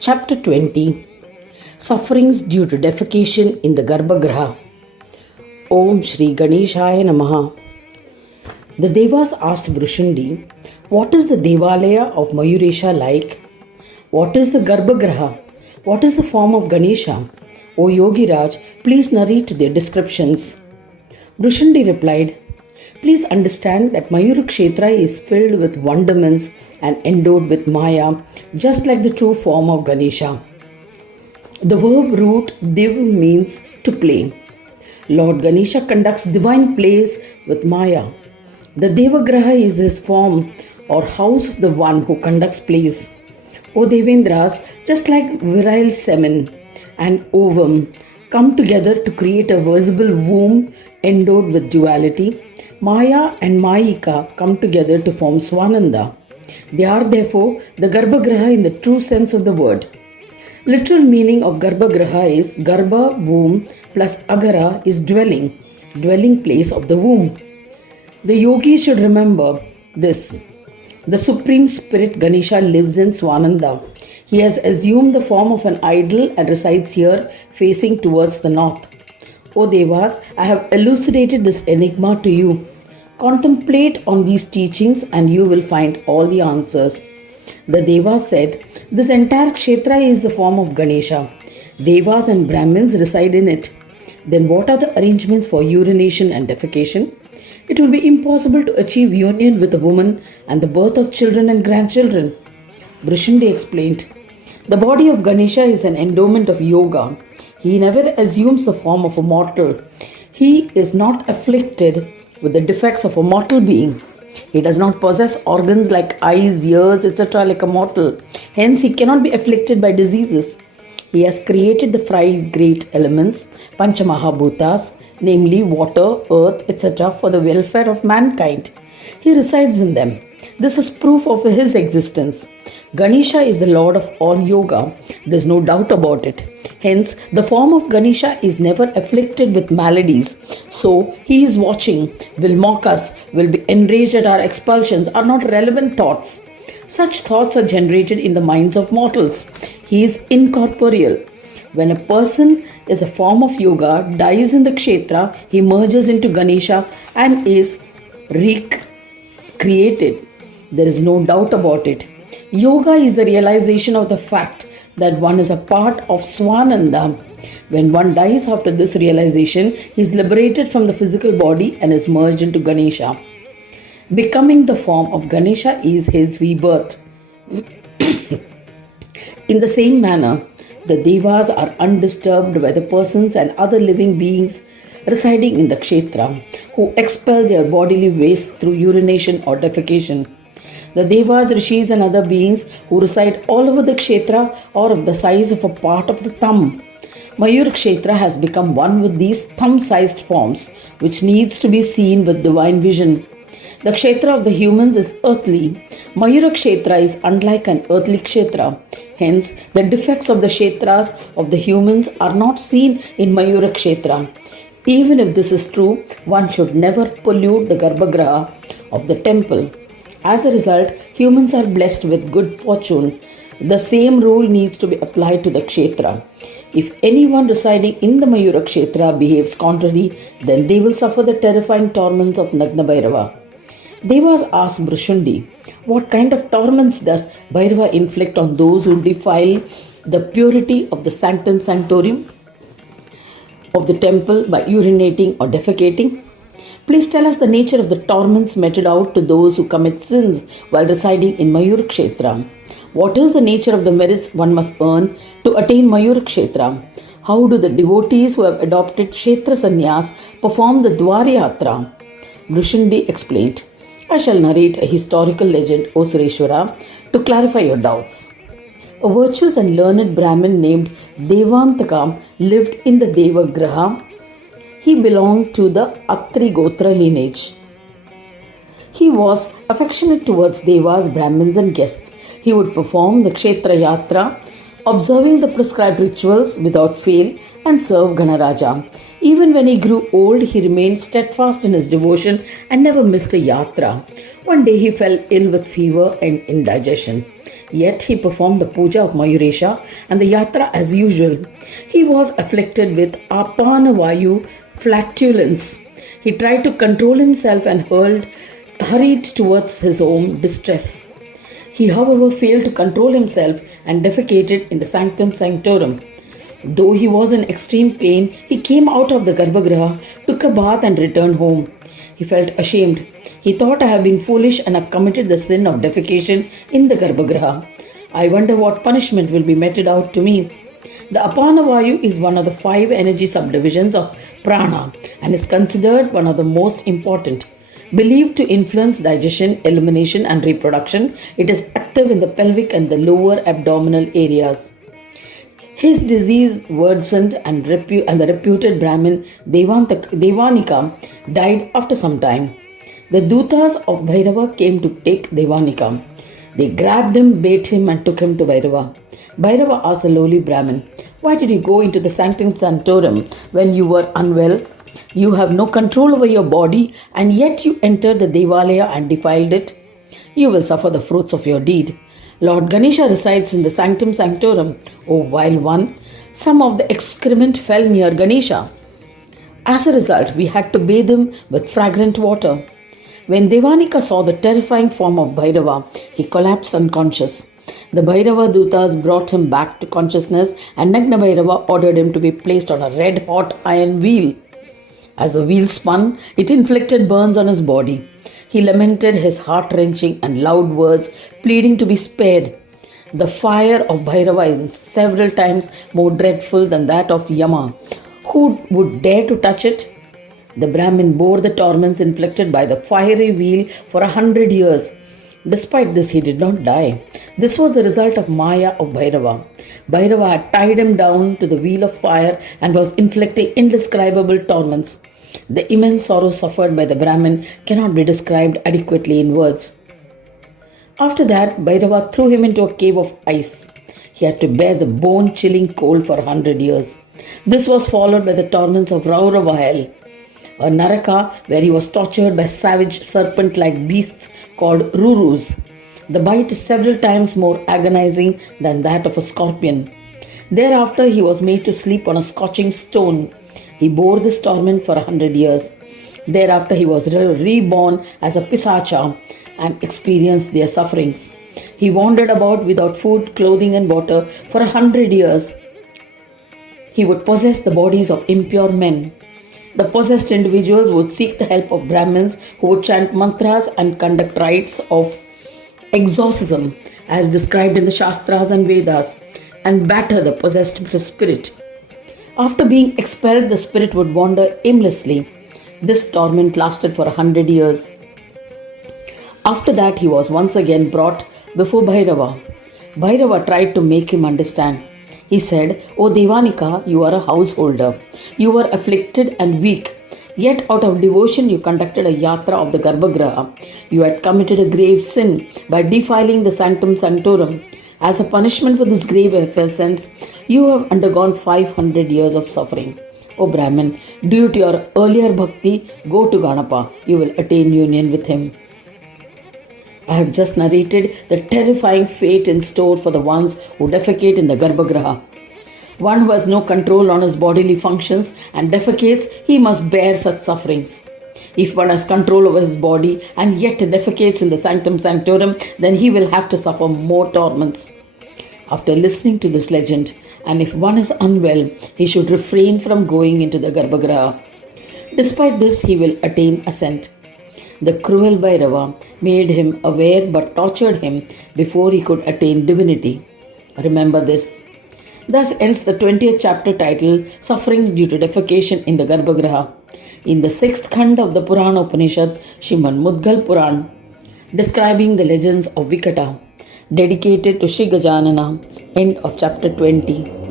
Chapter 20. Sufferings due to defecation in the Garbagra. Om Shri Ganeshaya Namaha. The Devas asked Brushundi, what is the Devalaya of Mayuresha like? What is the Garbagraha? What is the form of Ganesha? O Yogi Raj, please narrate their descriptions. Brushundi replied, please understand that Mayurakshetra is filled with wonderments and endowed with Maya, just like the true form of Ganesha. The verb root div means to play. Lord Ganesha conducts divine plays with Maya. The Devagraha is his form or house of the one who conducts plays. O Devendras, just like virile semen and ovum come together to create a visible womb endowed with duality, Maya and Mayika come together to form Swananda. They are therefore the Garbagraha in the true sense of the word. Literal meaning of Garbagraha is Garba, womb, plus Agara is dwelling place of the womb. The yogi should remember this. The Supreme Spirit Ganesha lives in Swananda. He has assumed the form of an idol and resides here facing towards the north. O Devas, I have elucidated this enigma to you. Contemplate on these teachings and you will find all the answers. The Devas said, this entire Kshetra is the form of Ganesha. Devas and Brahmins reside in it. Then what are the arrangements for urination and defecation? It will be impossible to achieve union with a woman and the birth of children and grandchildren. Brushundi explained, the body of Ganesha is an endowment of yoga. He never assumes the form of a mortal. He is not afflicted with the defects of a mortal being. He does not possess organs like eyes, ears, etc. like a mortal. Hence, he cannot be afflicted by diseases. He has created the five great elements, Panchamahabhutas, namely water, earth, etc. for the welfare of mankind. He resides in them. This is proof of his existence. Ganesha is the Lord of all yoga. There is no doubt about it. Hence, the form of Ganesha is never afflicted with maladies. So, he is watching, will mock us, will be enraged at our expulsions are not relevant thoughts. Such thoughts are generated in the minds of mortals. He is incorporeal. When a person is a form of yoga, dies in the Kshetra, he merges into Ganesha and is recreated. There is no doubt about it. Yoga is the realization of the fact that one is a part of Swananda. When one dies after this realization, he is liberated from the physical body and is merged into Ganesha. Becoming the form of Ganesha is his rebirth. In the same manner, the Devas are undisturbed by the persons and other living beings residing in the Kshetra who expel their bodily waste through urination or defecation. The Devas, Rishis and other beings who reside all over the Kshetra are of the size of a part of the thumb. Mayur Kshetra has become one with these thumb-sized forms, which needs to be seen with divine vision. The Kshetra of the humans is earthly. Mayura Kshetra is unlike an earthly Kshetra. Hence, the defects of the Kshetras of the humans are not seen in Mayura Kshetra. Even if this is true, one should never pollute the Garbagraha of the temple. As a result, humans are blessed with good fortune. The same rule needs to be applied to the Kshetra. If anyone residing in the Mayura Kshetra behaves contrary, then they will suffer the terrifying torments of Nagna Bhairava. Devas asked Brushundi, what kind of torments does Bhairava inflict on those who defile the purity of the sanctum sanctorum of the temple by urinating or defecating? Please tell us the nature of the torments meted out to those who commit sins while residing in Mayur Kshetra. What is the nature of the merits one must earn to attain Mayur Kshetra? How do the devotees who have adopted Kshetra Sannyas perform the Dwaryatra? Brushundi explained, I shall narrate a historical legend, O Sureshwara, to clarify your doubts. A virtuous and learned Brahmin named Devantaka lived in the Devagraha. He belonged to the Atri Gotra lineage. He was affectionate towards Devas, Brahmins and guests. He would perform the Kshetra Yatra, observing the prescribed rituals without fail and serve Ganaraja. Even when he grew old, he remained steadfast in his devotion and never missed a yatra. One day he fell ill with fever and indigestion. Yet he performed the puja of Mayuresha and the yatra as usual. He was afflicted with apanavayu flatulence. He tried to control himself and hurried towards his home distress. He, however, failed to control himself and defecated in the sanctum sanctorum. Though he was in extreme pain, he came out of the Garbagra, took a bath and returned home. He felt ashamed. He thought, I have been foolish and have committed the sin of defecation in the Garbagra. I wonder what punishment will be meted out to me. The Apanavayu is one of the 5 energy subdivisions of prana and is considered one of the most important. Believed to influence digestion, elimination and reproduction, it is active in the pelvic and the lower abdominal areas. His disease worsened and the reputed Brahmin Devanika died after some time. The Dutas of Bhairava came to take Devanika. They grabbed him, bait him and took him to Bhairava. Bhairava asked the lowly Brahmin, why did you go into the sanctum sanctorum when you were unwell? You have no control over your body and yet you entered the Devalaya and defiled it. You will suffer the fruits of your deed. Lord Ganesha resides in the sanctum sanctorum. O vile one, some of the excrement fell near Ganesha. As a result, we had to bathe him with fragrant water. When Devanika saw the terrifying form of Bhairava, he collapsed unconscious. The Bhairava Dutas brought him back to consciousness and Nagna Bhairava ordered him to be placed on a red-hot iron wheel. As the wheel spun, it inflicted burns on his body. He lamented his heart-wrenching and loud words, pleading to be spared. The fire of Bhairava is several times more dreadful than that of Yama. Who would dare to touch it? The Brahmin bore the torments inflicted by the fiery wheel for 100 years. Despite this, he did not die. This was the result of Maya of Bhairava. Bhairava had tied him down to the wheel of fire and was inflicting indescribable torments. The immense sorrow suffered by the Brahmin cannot be described adequately in words. After that, Bhairava threw him into a cave of ice. He had to bear the bone-chilling cold for 100 years. This was followed by the torments of Raurava hell, a Naraka where he was tortured by savage serpent-like beasts called Rurus. The bite is several times more agonizing than that of a scorpion. Thereafter, he was made to sleep on a scorching stone. He bore this torment for 100 years. Thereafter, he was reborn as a Pisacha and experienced their sufferings. He wandered about without food, clothing and water for 100 years. He would possess the bodies of impure men. The possessed individuals would seek the help of Brahmins who would chant mantras and conduct rites of exorcism as described in the Shastras and Vedas and batter the possessed spirit. After being expelled, the spirit would wander aimlessly. This torment lasted for 100 years. After that, he was once again brought before Bhairava. Bhairava tried to make him understand. He said, O Devanika, you are a householder. You were afflicted and weak. Yet out of devotion you conducted a yatra of the Garbagra. You had committed a grave sin by defiling the sanctum sanctorum. As a punishment for this grave offense, you have undergone 500 years of suffering. O Brahmin, due to your earlier bhakti, go to Ganapa. You will attain union with him. I have just narrated the terrifying fate in store for the ones who defecate in the Garbagraha. One who has no control on his bodily functions and defecates, he must bear such sufferings. If one has control over his body and yet defecates in the sanctum sanctorum, then he will have to suffer more torments. After listening to this legend, and if one is unwell, he should refrain from going into the Garbagraha. Despite this, he will attain ascent. The cruel Bhairava made him aware but tortured him before he could attain divinity. Remember this. Thus ends the 20th chapter titled Sufferings Due to Defecation in the Garbagraha. In the 6th Khand of the Purana Upanishad, Srimad Mudgal Puran, describing the legends of Vikata, dedicated to Shri Gajanana, end of chapter 20.